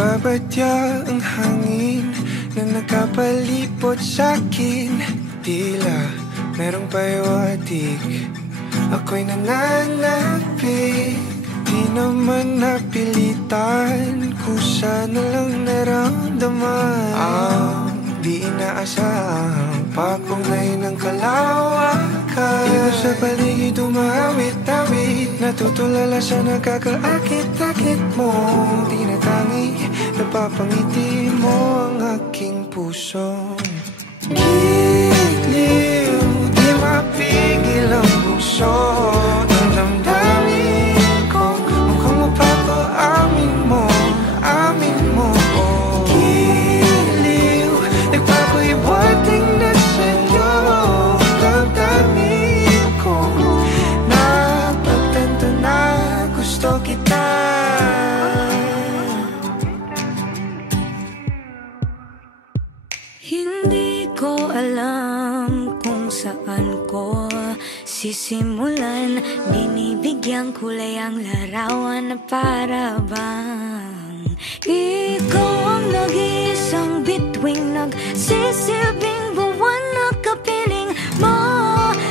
Nagbabadya ang hangin na nakapalipot sa'kin. Tila merong pahiwatig, ako'y nananapig. Di naman napilitan, kusa na lang naramdaman ang di inaasahang papunay ng kalawakan. Iba sa paligid umawit-awit, natutulala sa nakakaakit-akit mo. Tinatangi, napapangiti mo ang aking puso. Giliw, di mapigil ang puso. Ang damdamin ko, mukhang mapapaamin mo, amin mo. Giliw, nagpapahiwatig na sa'yo. Damdamin ko, napagtanto na gusto kita. Hindi ko alam kung saan ko sisimulan. Binibigyan kulay ang larawan na para bang ikaw ang nag-iisang bituing, nagsisilbing buwan na kapiling mo.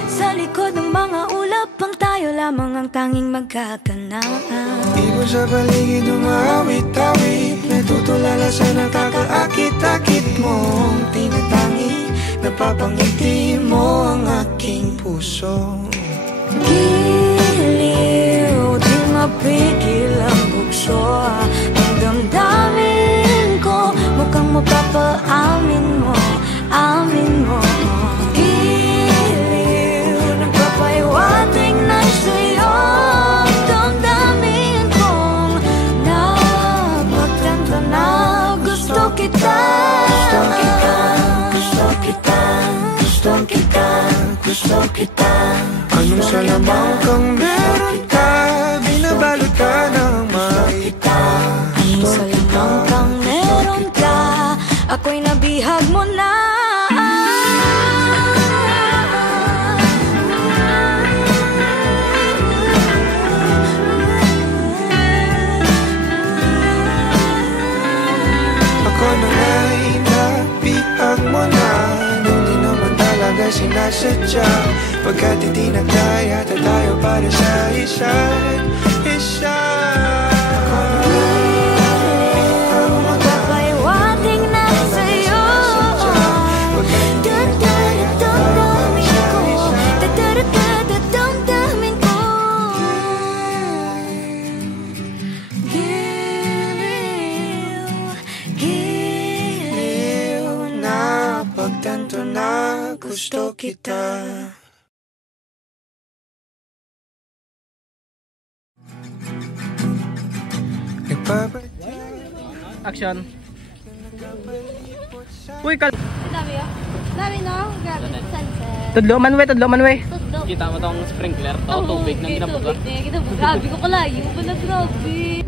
Sa likod ng mga ulap ang tayo lamang ang tanging magkakanaan. Ibon sa paligid umawit-awit, natutulala sa nakakaakit-akit mong tinatangi, napapangiti mo ang aking puso. Giliw, di mapigil ang bugso. Ang damdamin ko, mukhang mapapaamin mo, amin mo. Giliw, nagpapahiwatig na sa'yo. Damdamin kong napagtanto na gusto kita. Gusto kita, gusto kita, gusto kita, gusto kita. Anong salamang kang meron ka, binabalot ka ng maita. Anong salamang kang meron ka, ako'y nabihag mo na. Ako na nga'y nabihag mo na, nung di naman talaga sinasadya. Pagkat hindi nagkaya tayo para sa isa't isa. Papahiwatig na sa'yo. Damdamin ko, giliw, Napagtanto na gusto kita. Action. Uy, kal... Dami yun. Dami no? Grabe. Sunset. Tudlo man we. Tudlo. Kita mo tong sprinkler to, tubig na ginabuga. Grabe ko kalayo pala, grabe.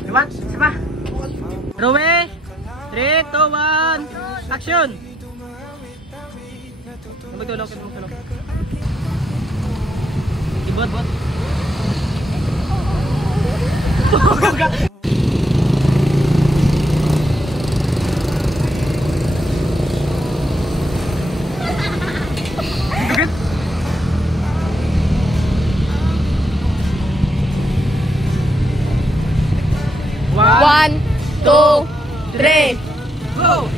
Diba? Sipa? Rowe! 3, 2, 1, action! Magtulong. Ibot. One, two, three. Go!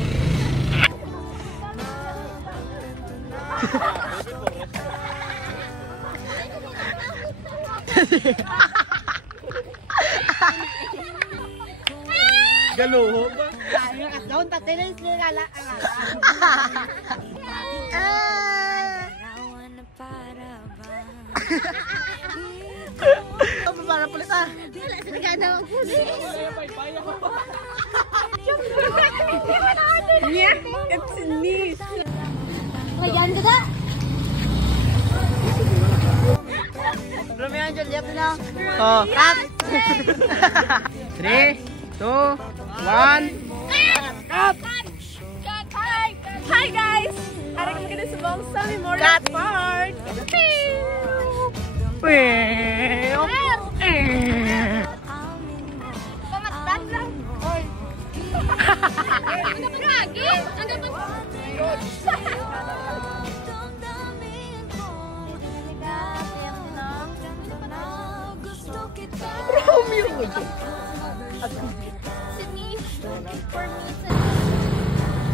Galuho ba? Doon tatilis nila. Para pulis ah. Nagkana ang pulis. Yeah, it's nice. Ayan ka na. Romeo and Juliet na. Oh, cut. 3, 2, 1. Cut! Hi guys! Arang ka na sa bang sa Memorial Park. Well, Pamatat lang. Oy. Ano pa lagi? Ano pa?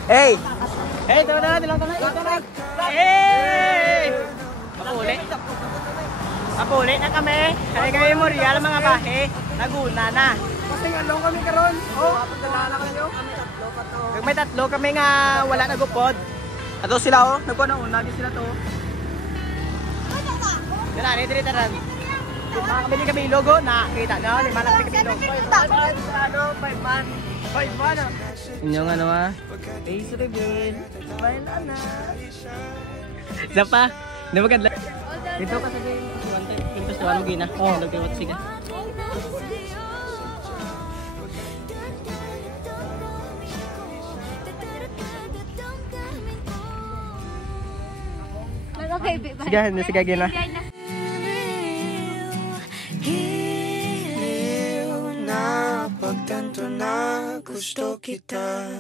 Hey! Hey, tunag! Hey! Papuli na kami. Kaya kami memorial mga bahe. Naguna na. Kasi nga long kami karon. Oh, pagdala ka niyo. May tatlo kami nga wala nagupod. Ato sila oh, nagkuha na una sila to. Dala ni diri tanan. Kami din kami logo na kita na, lima lang kami logo. 5 man. Inyong ano ah? Face reveal. Smile na. Isa pa. Hindi maganda. Dito ka sa game. Yung festival mo gina. Oo. Nagkiwat siga. Sige gina. Giliw na pagtanto na gusto kita.